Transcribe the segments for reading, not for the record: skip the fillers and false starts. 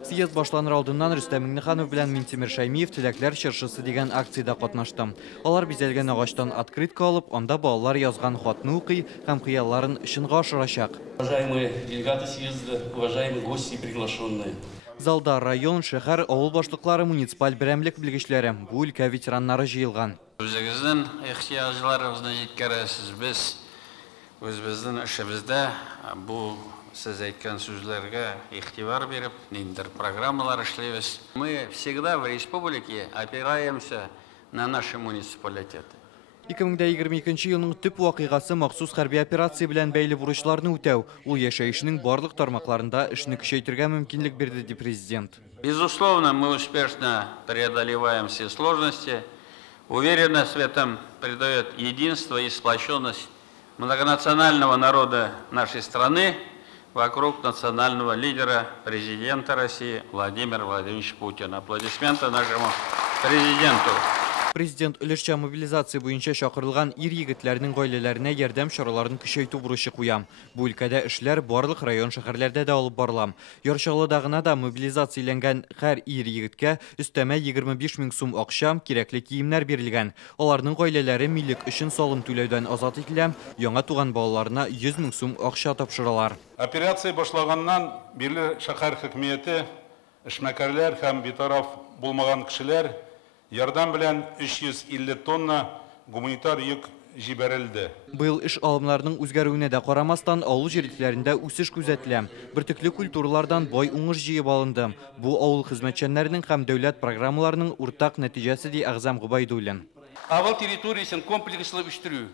Съезд башланыр алдыннан Рөстәм Миңнеханов белән Минтимер Шаймиев теләкләр чыршысы дигән акциядә катнашты. Алар бизәлгән агачтан открытка алып, анда балалар язган хатны укый һәм хыялларын чынга ашырачак. Уважаемые делегаты съезда, уважаемые гости и приглашенные. Залда район, шәһәр, авыл башлыклары, муниципаль берәмлек белгечләре, бу өлкә ветераннары җыелган. Үзегезнең ихтыяҗларыгызны җиткерәсез без. Үзебезнең эшебездә бу сез әйткән сүзләргә игътибар биреп, ниндидер программалар эшләйбез. Мы всегда в республике опираемся на наши муниципалитеты. 2022 елның төп вакыйгасы махсус хәрби операция белән бәйле бурычларны үтәү. Ул яшәешнең барлык тармакларында эшне көчәйтергә мөмкинлек бирде ди президент. Безусловно, мы успешно преодолеваем все сложности. Уверенность в этом придает единство и сплоченность многонационального народа нашей страны вокруг национального лидера, президента России Владимира Владимировича Путина. Аплодисменты нашему президенту. Президент өлешчә мобилизация буенча чакырылган ир-егетләрнең гаиләләренә ярдәм чараларын көчәйтү бурычы куя. Бу өлкәдә эшләр барлык район шәһәрләрдә дә алып барыла. Яршалыда гына да мобилизацияләнгән һәр ир-егеткә өстәмә 25 мең сум акча, кирәкле киемнәр бирелгән. Аларның гаиләләре милек өчен салым түләүдән азат ителә, яңа туган балаларына 100 мең сум акча тапшыралар. Операция башлаганнан бирле шәһәр хакимияте, эшмәкәрләр һәм битараф булмаган кешеләр ярдәм белән 350 тонна гуманитар йөк җибәрелде. Быел эш алымнарының үзгәрүенә дә карамастан, авыл җирләрендә үсеш күзәтелә. Бертөкле культуралардан бай уңыш җыеп алынды. Бу авыл хезмәтчәннәренең һәм дәүләт программаларының уртак нәтиҗәсе ди Әгъзам Губайдуллин. Авыл территориясын комплекслы үстерү.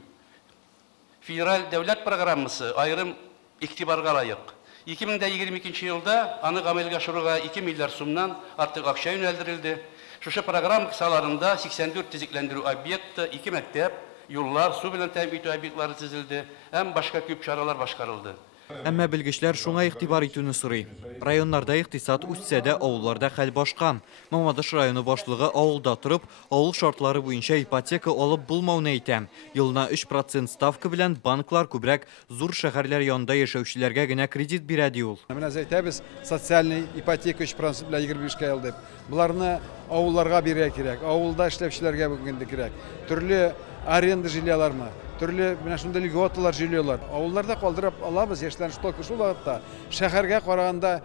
Федераль дәүләт программасы айрым игътибарга лаек. 2022 елда аны гамәлгә ашыруга 2 миллиард сумнан артык акча юнәлдерелде. Шушы программа кысаларында 84 төзекләндерү объекты, 2 мәктәп, юллар, су белән тәэмин итү объектлары төзелде, һәм башка күп чаралар башкарылды. Әмма белгечләр шуңа игътибар итүне сорый. Районнарда икътисад үссә дә, авылларда хәл башка. Мамадыш районы башлыгы авылда торып, авыл шартлары буенча ипотека алып булмауны әйтә. Елна 3% ставка белән банклар күбрәк зур шәһәрләр янында яшәүчеләргә генә кредит бирә ди ул. Менә әйтәбез, социальный ипотека 3% белән 25-кә ел дип. Буларны авылларга бирә кирәк, авылда эшләүчеләргә бүгенде кирәк. Төрле аренда җилялармы, төрле менә шундый льготалар җилялар. Авылларда калдырып алабыз, яшьләрне шул вакытта шәһәргә караганда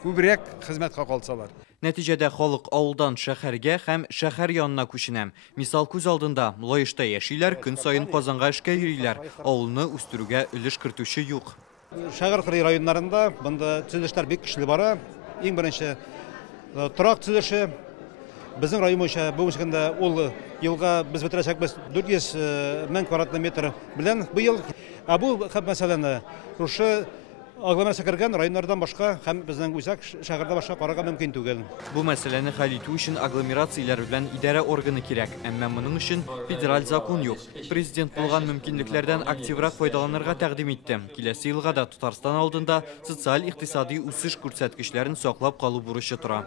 күбрәк хезмәткә калсалар. Нәтиҗәдә халык авылдан шәһәргә һәм шәһәр янына күченә. Мисал күз алдында, Лаешта яшиләр, көн сайын Казанга эшкә йөриләр. Авылны үстерүгә өлеш кертүче юк. Шәһәр районнарында монда төзелешләр бик көчле бара. Иң беренче торак төзелеше безнең район буенча бу үскәндә ул елга без бетерәчәкбез 400 мең квадратный метр белән быел. Бу мәсьәләне шушы агломерациягә кергән районнардан башка һәм безнең үзәк шәһәрдә башка карарга мөмкин түгел. Бу мәсьәләне хәл итү өчен агломерацияләр белән идарә органы кирәк, әмма моның өчен федераль закон юк. Президент булган мөмкинлекләрдән активрак файдаланырга тәкъдим итте. Киләсе елга да Татарстан алдында социаль-икътисади үсеш күрсәткечләрен саклап калу бурычы тора.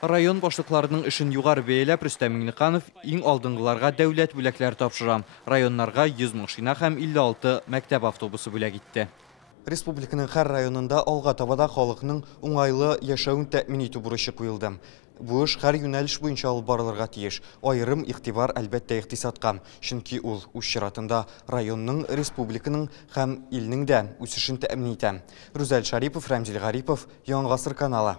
Район башлыкларының эшен югары бәяләп Рөстәм Миңнеханов иң алдынгыларга дәүләт бүләкләре тапшыра. Районнарга 100 машина һәм 56 мәктәп автобусы бүләк итте. Республиканың һәр районында алга табада халыкның уңайлы яшәвен тәэмин итү бурычы куелды. Бу эш һәр юнәлеш буенча алып барылырга тиеш. Айрым игътибар әлбәттә икътисадка, чөнки ул үз чиратында районның, республиканың һәм илнең дә үсешен тәэмин итә. Рүзәл Шарипов, Рамзил Гарипов, Яңа Гасыр каналы.